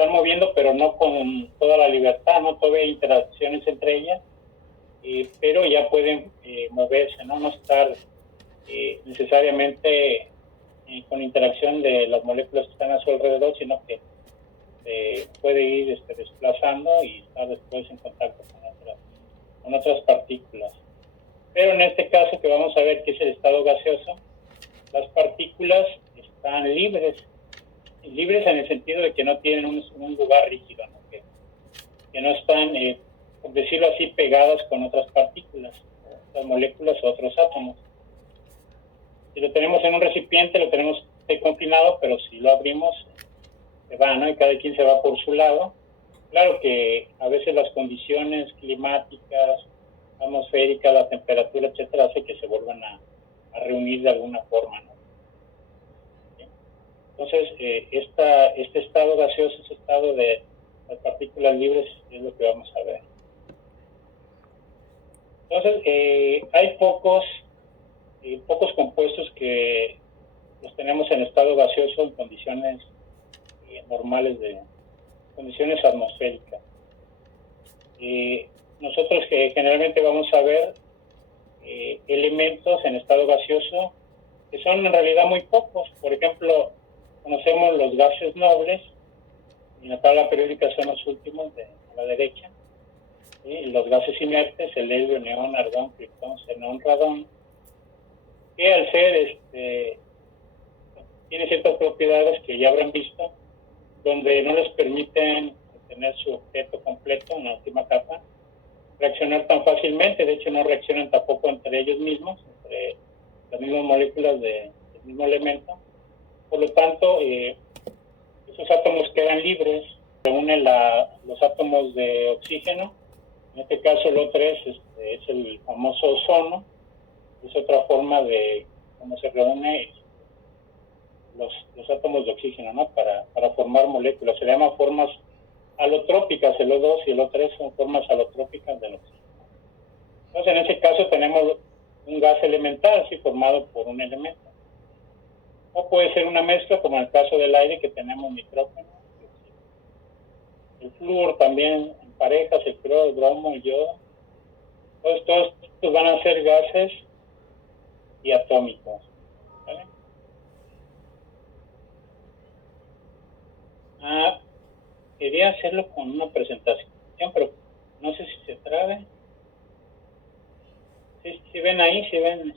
están moviendo, pero no con toda la libertad, ¿no? Todavía hay interacciones entre ellas, pero ya pueden moverse, ¿no? No estar necesariamente con interacción de las moléculas que están a su alrededor, sino que puede ir desplazando y estar después en contacto con otras partículas. Pero en este caso que vamos a ver, que es el estado gaseoso, las partículas están libres en el sentido de que no tienen un lugar rígido, ¿no? Que no están, por decirlo así, pegadas con otras partículas, otras moléculas o otros átomos. Si lo tenemos en un recipiente, lo tenemos confinado, pero si lo abrimos, se va, ¿no? Y cada quien se va por su lado. Claro que a veces las condiciones climáticas, atmosféricas, la temperatura, etcétera, hace que se vuelvan a reunir de alguna forma, ¿no? ¿Sí? Entonces, este estado gaseoso, ese estado de las partículas libres, es lo que vamos a ver. Entonces, hay pocos compuestos que los tenemos en estado gaseoso en condiciones normales de condiciones atmosféricas. Nosotros generalmente vamos a ver elementos en estado gaseoso que son en realidad muy pocos. Por ejemplo, conocemos los gases nobles, y en la tabla periódica son los últimos a la derecha. ¿Sí? Los gases inertes, el helio, neón, argón, criptón, xenón, radón, que al ser tiene ciertas propiedades que ya habrán visto, donde no les permiten tener su objeto completo en la última capa, reaccionar tan fácilmente. De hecho, no reaccionan tampoco entre ellos mismos, entre las mismas moléculas del mismo elemento. Por lo tanto, esos átomos quedan libres, reúnen los átomos de oxígeno. En este caso, el O3 es el famoso ozono. Es otra forma de cómo se reúnen los átomos de oxígeno, ¿no? Para formar moléculas. Se llaman formas alotrópicas. El O2 y el O3 son formas alotrópicas del oxígeno. Entonces, en ese caso tenemos un gas elemental, así formado por un elemento. O puede ser una mezcla, como en el caso del aire, que tenemos nitrógeno y oxígeno. El flúor también en parejas, el cloro, el bromo, el yodo. Entonces, todos estos van a ser gases diatómicos. ¿Vale? Quería hacerlo con una presentación, pero no sé si se trabe. Si ven ahí, si ven,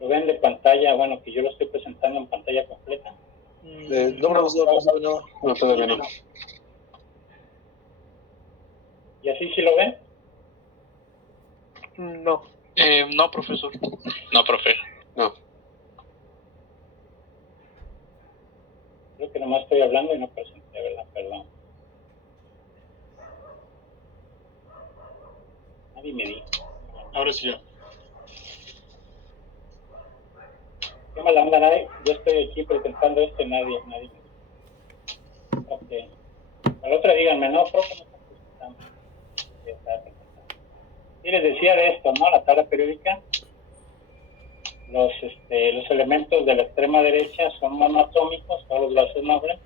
lo ven de pantalla, bueno, que yo lo estoy presentando en pantalla completa. No, todavía no. ¿Y así sí lo ven? No. No, profesor. No, profe. No. Creo que nomás estoy hablando y no presenté, ¿verdad? Perdón. Nadie me dijo. Ahora sí ya. ¿Qué mala onda? Nadie. Yo estoy aquí presentando esto y nadie me dijo. Ok. A la otra díganme, no, profe, no está presentando. Y les decía de esto, ¿no? La tabla periódica. Los elementos de la extrema derecha son monoatómicos, todos los gases nobles,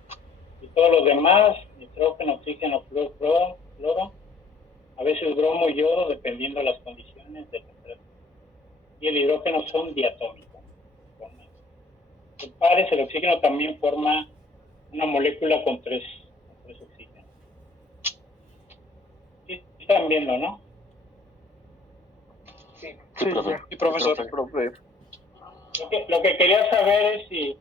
y todos los demás, nitrógeno, oxígeno, cloro, a veces bromo y yodo, dependiendo de las condiciones de temperatura. Y el hidrógeno son diatómicos. En pares, el oxígeno también forma una molécula con tres oxígenos. Sí, están viendo, ¿no? Sí, profe. sí, profesor. Lo que quería saber es si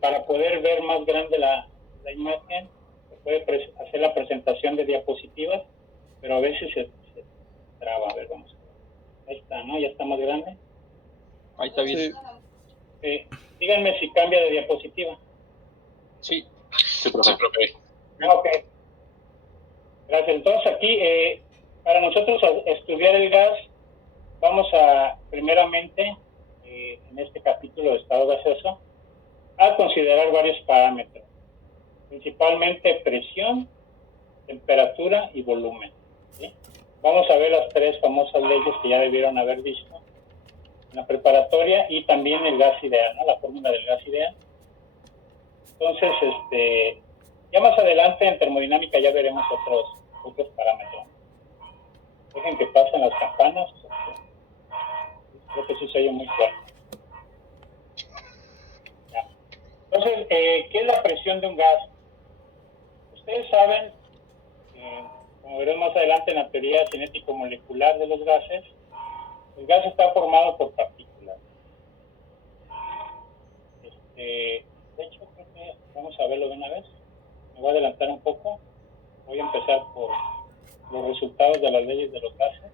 para poder ver más grande la imagen, se puede hacer la presentación de diapositivas, pero a veces se traba. A ver, vamos a ver. Ahí está, ¿no? Ya está más grande. Ahí está bien. Díganme si cambia de diapositiva. Sí. Sí, profe. Ok. Gracias. Entonces aquí, para nosotros estudiar el gas, vamos a primeramente, en este capítulo de estado gaseoso, a considerar varios parámetros, principalmente presión, temperatura y volumen. ¿Sí? Vamos a ver las tres famosas leyes que ya debieron haber visto en la preparatoria, y también el gas ideal, ¿no? La fórmula del gas ideal. Entonces, Ya más adelante en termodinámica ya veremos otros parámetros. Dejen que pasen las campanas. Creo que sí se oye muy fuerte. Ya. Entonces, ¿qué es la presión de un gas? Ustedes saben, como veremos más adelante en la teoría cinético-molecular de los gases, el gas está formado por partículas. De hecho, creo que vamos a verlo de una vez. Me voy a adelantar un poco. Voy a empezar por los resultados de las leyes de los gases.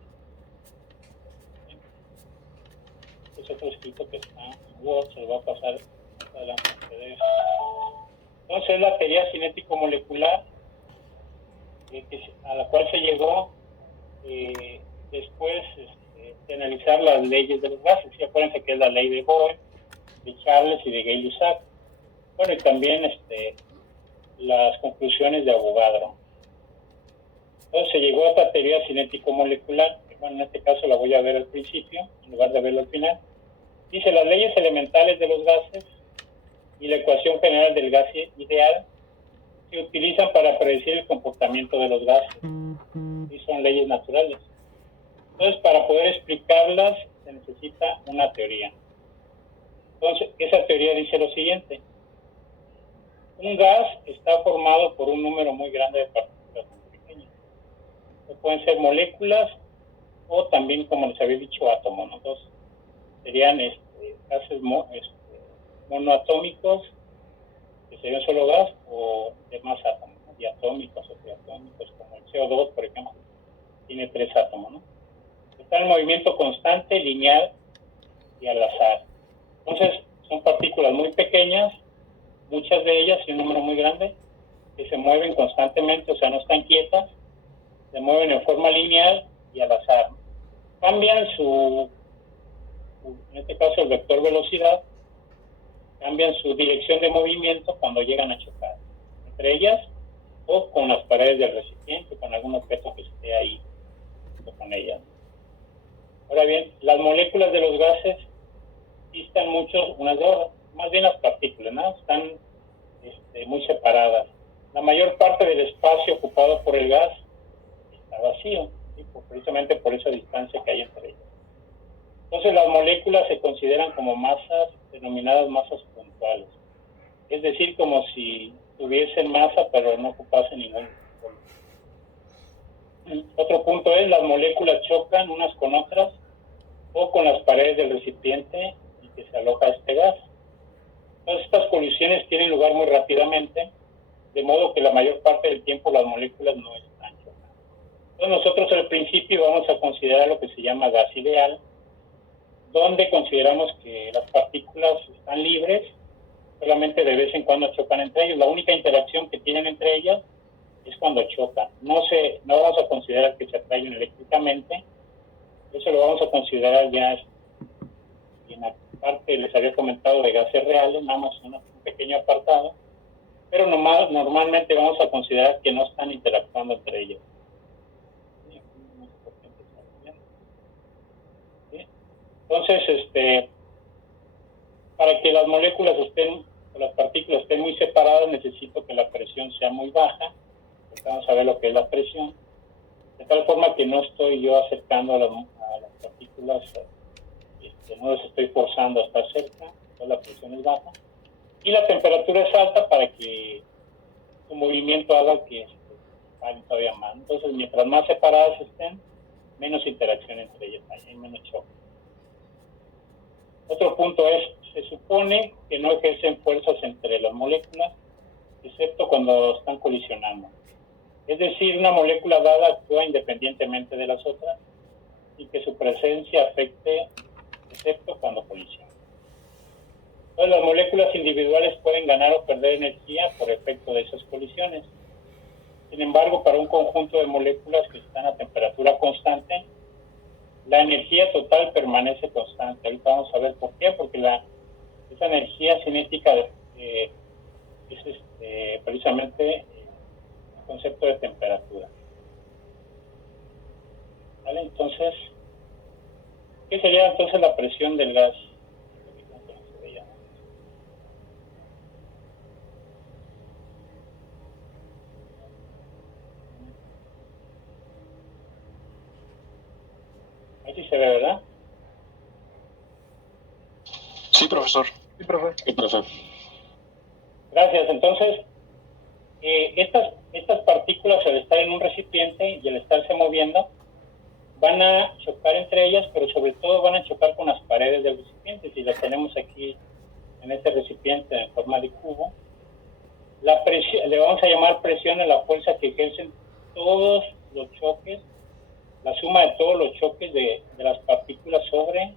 Este es otro escrito que está en Word, se lo va a pasar más adelante en PDF. Entonces, la teoría cinético-molecular a la cual se llegó después de analizar las leyes de los gases. Y acuérdense que es la ley de Bohr, de Charles y de Gay-Lussac. Bueno, y también las conclusiones de Avogadro. Entonces se llegó a esta teoría cinético-molecular, que bueno, en este caso la voy a ver al principio, en lugar de verlo al final. Dice, las leyes elementales de los gases y la ecuación general del gas ideal se utilizan para predecir el comportamiento de los gases. Y son leyes naturales. Entonces, para poder explicarlas, se necesita una teoría. Entonces, esa teoría dice lo siguiente. Un gas está formado por un número muy grande de partículas muy pequeñas. Que pueden ser moléculas o también, como les había dicho, átomos, ¿no? Entonces, serían gases monoatómicos, que sería un solo gas, o demás átomos, ¿no? Diatómicos o triatómicos, como el CO2, por ejemplo, tiene 3 átomos, ¿no? Está en movimiento constante, lineal y al azar. Entonces, son partículas muy pequeñas, muchas de ellas, y un número muy grande, que se mueven constantemente, o sea, no están quietas, se mueven en forma lineal y al azar. Cambian en este caso el vector velocidad, cambian su dirección de movimiento cuando llegan a chocar, entre ellas o con las paredes del recipiente, con algún objeto que esté ahí, o con ellas. Ahora bien, las moléculas de los gases distan mucho unas de otras, más bien las partículas, ¿no? Están muy separadas. La mayor parte del espacio ocupado por el gas está vacío, ¿sí? Precisamente por esa distancia que hay entre ellas. Entonces las moléculas se consideran como masas denominadas masas puntuales, es decir, como si tuviesen masa pero no ocupasen ningún volumen. Otro punto es las moléculas chocan unas con otras o con las paredes del recipiente y que se aloja este gas. Entonces estas colisiones tienen lugar muy rápidamente, de modo que la mayor parte del tiempo las moléculas no están chocando. Entonces nosotros al principio vamos a considerar lo que se llama gas ideal, donde consideramos que las partículas están libres, solamente de vez en cuando chocan entre ellas. La única interacción que tienen entre ellas es cuando chocan. No vamos a considerar que se atraen eléctricamente, eso lo vamos a considerar ya en la parte, les había comentado, de gases reales, nada más un pequeño apartado, pero normalmente vamos a considerar que no están interactuando entre ellos. Entonces, para que las moléculas o las partículas estén muy separadas, necesito que la presión sea muy baja. Vamos a ver lo que es la presión, de tal forma que no estoy yo acercando a las partículas, no las estoy forzando a estar cerca, entonces la presión es baja. Y la temperatura es alta para que su movimiento haga que vayan todavía más. Entonces, mientras más separadas estén, menos interacción entre ellas hay, menos choque. Otro punto es, se supone que no ejercen fuerzas entre las moléculas, excepto cuando están colisionando. Es decir, una molécula dada actúa independientemente de las otras y que su presencia afecte, excepto cuando colisionan. Entonces, las moléculas individuales pueden ganar o perder energía por efecto de esas colisiones. Sin embargo, para un conjunto de moléculas que están a temperatura constante, la energía total permanece constante. Ahorita vamos a ver por qué, porque esa energía cinética es precisamente el concepto de temperatura. ¿Vale? Entonces, ¿qué sería entonces la presión del gas? Así se ve, ¿verdad? Sí, profesor. Sí, profe. Sí, profesor. Gracias. Entonces, estas partículas al estar en un recipiente y al estarse moviendo, van a chocar entre ellas, pero sobre todo van a chocar con las paredes del recipiente. Si las tenemos aquí en este recipiente en forma de cubo, la presión, le vamos a llamar presión a la fuerza que ejercen todos los choques, la suma de todos los choques de las partículas sobre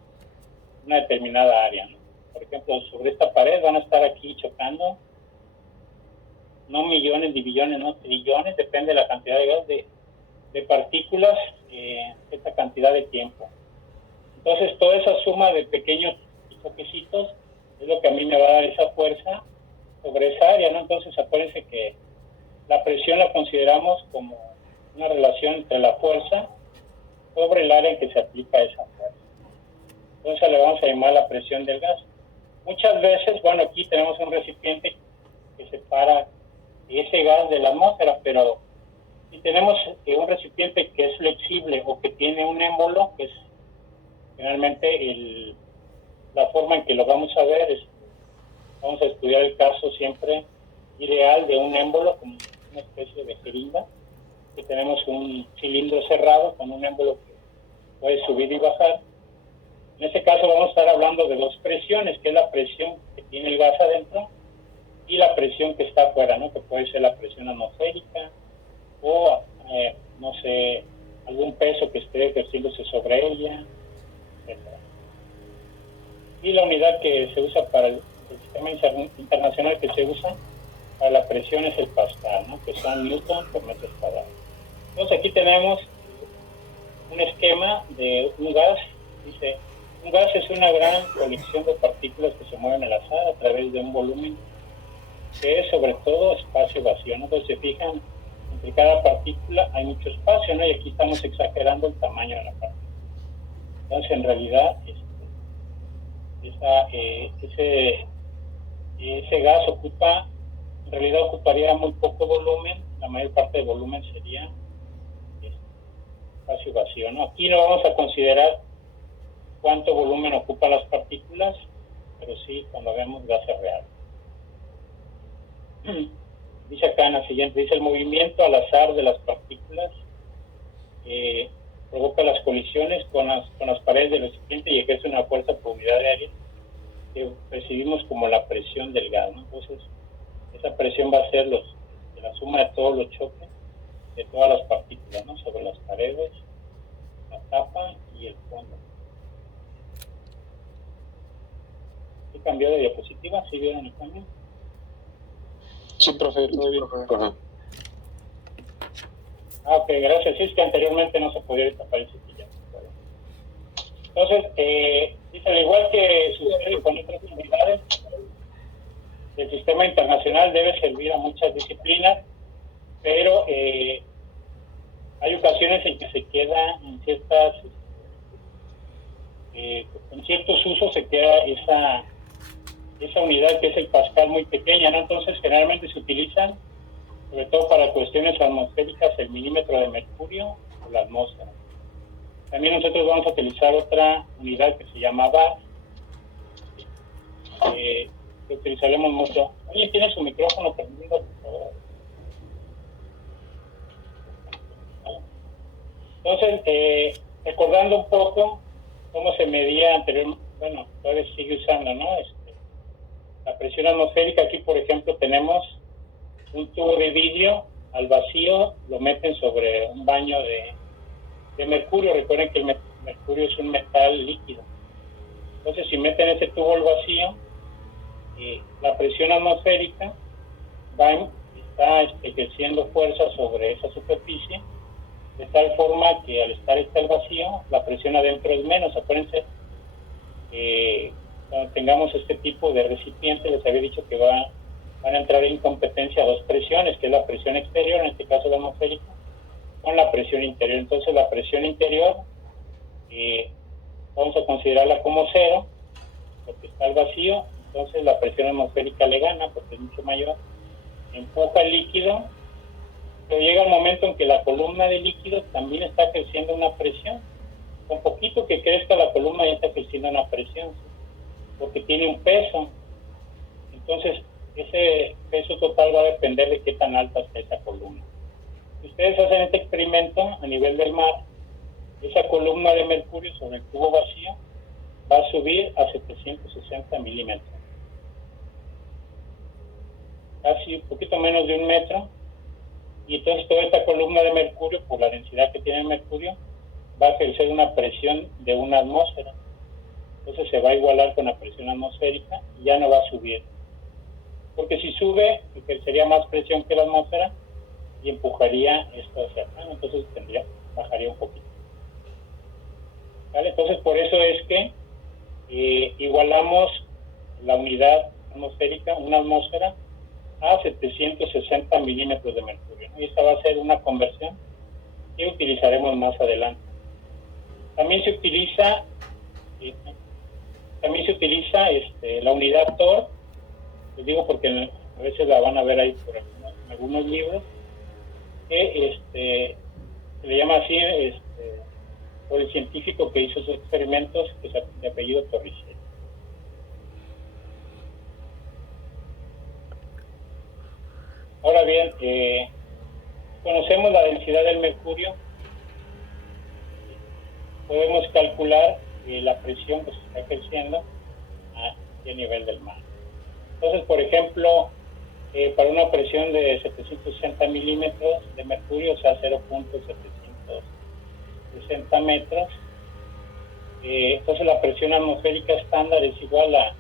una determinada área, ¿no? Por ejemplo, sobre esta pared van a estar aquí chocando, no millones ni billones, no trillones, depende de la cantidad de gas de partículas, esta cantidad de tiempo. Entonces, toda esa suma de pequeños choquecitos es lo que a mí me va a dar esa fuerza sobre esa área, ¿no? Entonces, acuérdense que la presión la consideramos como una relación entre la fuerza sobre el área en que se aplica esa fuerza. Entonces, le vamos a llamar la presión del gas. Muchas veces, bueno, aquí tenemos un recipiente que separa ese gas de la atmósfera, pero si tenemos un recipiente que es flexible o que tiene un émbolo, que es generalmente la forma en que lo vamos a ver, vamos a estudiar el caso siempre ideal de un émbolo, como una especie de jeringa, que tenemos un cilindro cerrado con un émbolo que puede subir y bajar. En este caso vamos a estar hablando de dos presiones, que es la presión que tiene el gas adentro y la presión que está afuera, ¿no? Que puede ser la presión atmosférica o, no sé, algún peso que esté ejerciéndose sobre ella, etc. Y la unidad que se usa para el sistema internacional que se usa para la presión es el Pascal, ¿no? Que son newton por metro cuadrado. Entonces aquí tenemos un esquema de un gas. Dice, un gas es una gran colección de partículas que se mueven al azar a través de un volumen que es sobre todo espacio vacío, ¿no? Entonces se fijan, entre cada partícula hay mucho espacio, ¿no? Y aquí estamos exagerando el tamaño de la partícula. Entonces en realidad ese gas en realidad ocuparía muy poco volumen, la mayor parte del volumen sería espacio vacío, ¿no? Aquí no vamos a considerar cuánto volumen ocupan las partículas, pero sí cuando vemos gases reales. Dice acá en la siguiente, dice el movimiento al azar de las partículas provoca las colisiones con las paredes del recipiente y ejerce una fuerza por unidad de área que percibimos como la presión del gas, ¿no? Entonces, esa presión va a ser de la suma de todos los choques de todas las partículas, ¿no? Sobre las paredes, la tapa y el fondo. ¿Sí cambió de diapositiva? ¿Sí vieron el cambio? Sí, profe, todo bien. Ajá. Ok, gracias. Sí, es que anteriormente no se podía tapar el cepillo. Entonces, dice, al igual que sucede con otras unidades, el sistema internacional debe servir a muchas disciplinas, pero hay ocasiones en que se queda en ciertos usos se queda esa unidad que es el Pascal muy pequeña, ¿no? Entonces, generalmente se utilizan, sobre todo para cuestiones atmosféricas, el milímetro de mercurio o la atmósfera. También nosotros vamos a utilizar otra unidad que se llama bar, que utilizaremos mucho. Oye, ¿tiene su micrófono prendido, por favor? Entonces, recordando un poco cómo se medía anteriormente, bueno, todavía sigue usando, ¿no? La presión atmosférica, aquí por ejemplo tenemos un tubo de vidrio al vacío, lo meten sobre un baño de mercurio. Recuerden que el mercurio es un metal líquido. Entonces, si meten ese tubo al vacío, la presión atmosférica está ejerciendo fuerza sobre esa superficie, de tal forma que al estar el vacío, la presión adentro es menos. Acuérdense que cuando tengamos este tipo de recipiente, les había dicho que van a entrar en competencia dos presiones, que es la presión exterior, en este caso la atmosférica, con la presión interior. Entonces la presión interior vamos a considerarla como cero, porque está al vacío. Entonces la presión atmosférica le gana, porque es mucho mayor, empuja el líquido, pero llega el momento en que la columna de líquido también está ejerciendo una presión. con poquito que crezca la columna ya está creciendo una presión, ¿sí? Porque tiene un peso. Entonces, ese peso total va a depender de qué tan alta está esa columna. Si ustedes hacen este experimento a nivel del mar, esa columna de mercurio sobre el tubo vacío va a subir a 760 milímetros. Casi un poquito menos de 1 metro. Y entonces toda esta columna de mercurio, por la densidad que tiene el mercurio, va a ejercer una presión de una atmósfera. Entonces se va a igualar con la presión atmosférica y ya no va a subir. Porque si sube, ejercería más presión que la atmósfera y empujaría esto hacia acá, entonces bajaría un poquito. ¿Vale? Entonces por eso es que igualamos la unidad atmosférica, una atmósfera, a 760 milímetros de mercurio, ¿no? Y esta va a ser una conversión que utilizaremos más adelante. También se utiliza la unidad TOR, les digo porque a veces la van a ver ahí por algunos libros, que se le llama así por el científico que hizo esos experimentos, que es de apellido Torricelli. Ahora bien, conocemos la densidad del mercurio, podemos calcular la presión que se está ejerciendo a nivel del mar. Entonces, por ejemplo, para una presión de 760 milímetros de mercurio, o sea, 0.760 metros, entonces la presión atmosférica estándar es igual a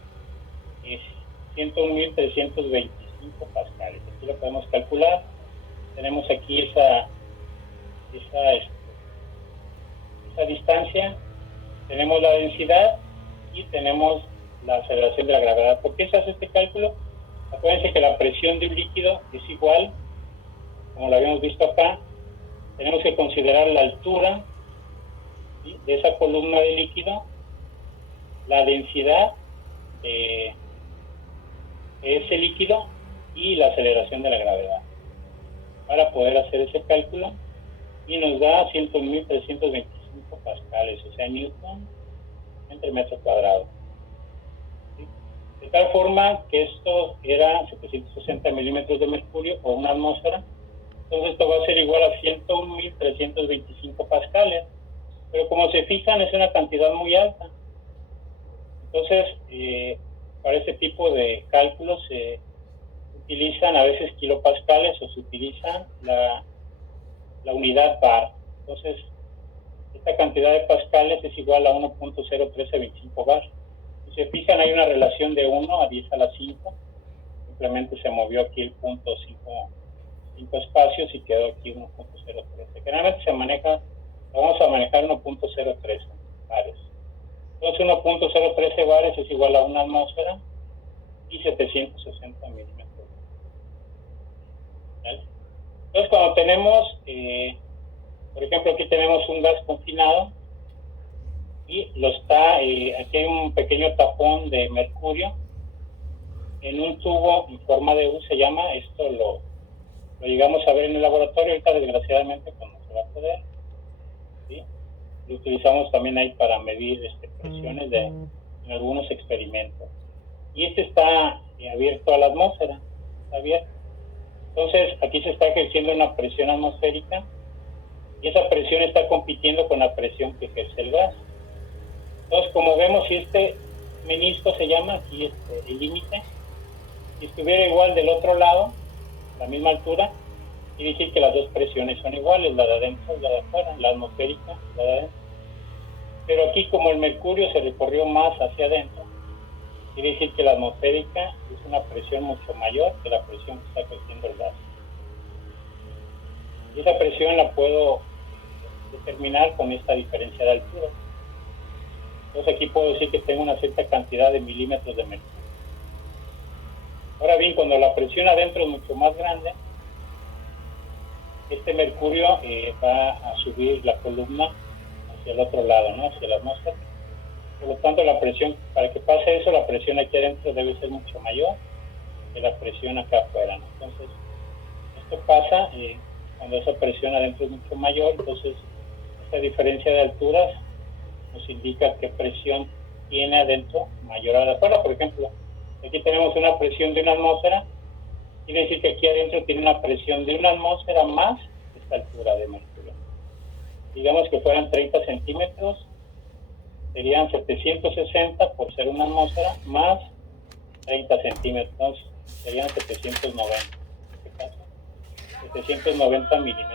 101.325 pascales. Aquí lo podemos calcular. Tenemos aquí esa distancia, tenemos la densidad y tenemos la aceleración de la gravedad. ¿Por qué se hace este cálculo? Acuérdense que la presión de un líquido es igual, como lo habíamos visto acá. Tenemos que considerar la altura, ¿sí?, de esa columna de líquido, la densidad de ese líquido y la aceleración de la gravedad para poder hacer ese cálculo, y nos da 101.325 pascales, o sea, newton entre metro cuadrado. ¿Sí? De tal forma que esto era 760 milímetros de mercurio o una atmósfera, entonces esto va a ser igual a 101.325 pascales, pero como se fijan es una cantidad muy alta. Entonces, para este tipo de cálculos se utilizan a veces kilopascales o se utilizan la unidad bar. Entonces, esta cantidad de pascales es igual a 1.01325 bar. Si se fijan, hay una relación de 1 a 10 a la 5. Simplemente se movió aquí el punto 5 espacios y quedó aquí 1.013. Generalmente vamos a manejar 1.013 bares. Entonces 1.013 bares es igual a una atmósfera y 760 milímetros. ¿Vale? Entonces cuando tenemos, por ejemplo, aquí tenemos un gas confinado y aquí hay un pequeño tapón de mercurio en un tubo en forma de U, se llama, esto lo llegamos a ver en el laboratorio, ahorita desgraciadamente pues no se va a poder, ¿sí? Lo utilizamos también ahí para medir presiones en algunos experimentos. Y está abierto a la atmósfera, está abierto. Entonces aquí se está ejerciendo una presión atmosférica y esa presión está compitiendo con la presión que ejerce el gas. Entonces, como vemos, si este menisco se llama, aquí el límite, si estuviera igual del otro lado, a la misma altura, quiere decir que las dos presiones son iguales, la de adentro y la de afuera, la atmosférica y la de adentro. Pero aquí, como el mercurio se recorrió más hacia adentro, quiere decir que la atmosférica es una presión mucho mayor que la presión que está ejerciendo el gas. Y esa presión la puedo determinar con esta diferencia de altura. Entonces aquí puedo decir que tengo una cierta cantidad de milímetros de mercurio. Ahora bien, cuando la presión adentro es mucho más grande, este mercurio va a subir la columna hacia el otro lado, ¿no?, hacia la atmósfera. Por lo tanto, la presión, para que pase eso, la presión aquí adentro debe ser mucho mayor que la presión acá afuera, ¿no? Entonces, esto pasa cuando esa presión adentro es mucho mayor, entonces esta diferencia de alturas nos indica qué presión tiene adentro mayor a la afuera. Por ejemplo, aquí tenemos una presión de una atmósfera, quiere decir que aquí adentro tiene una presión de una atmósfera más esta altura de mercurio. Digamos que fueran 30 centímetros, serían 760 por ser una atmósfera más 30 centímetros, serían 790 en este caso, 790 milímetros.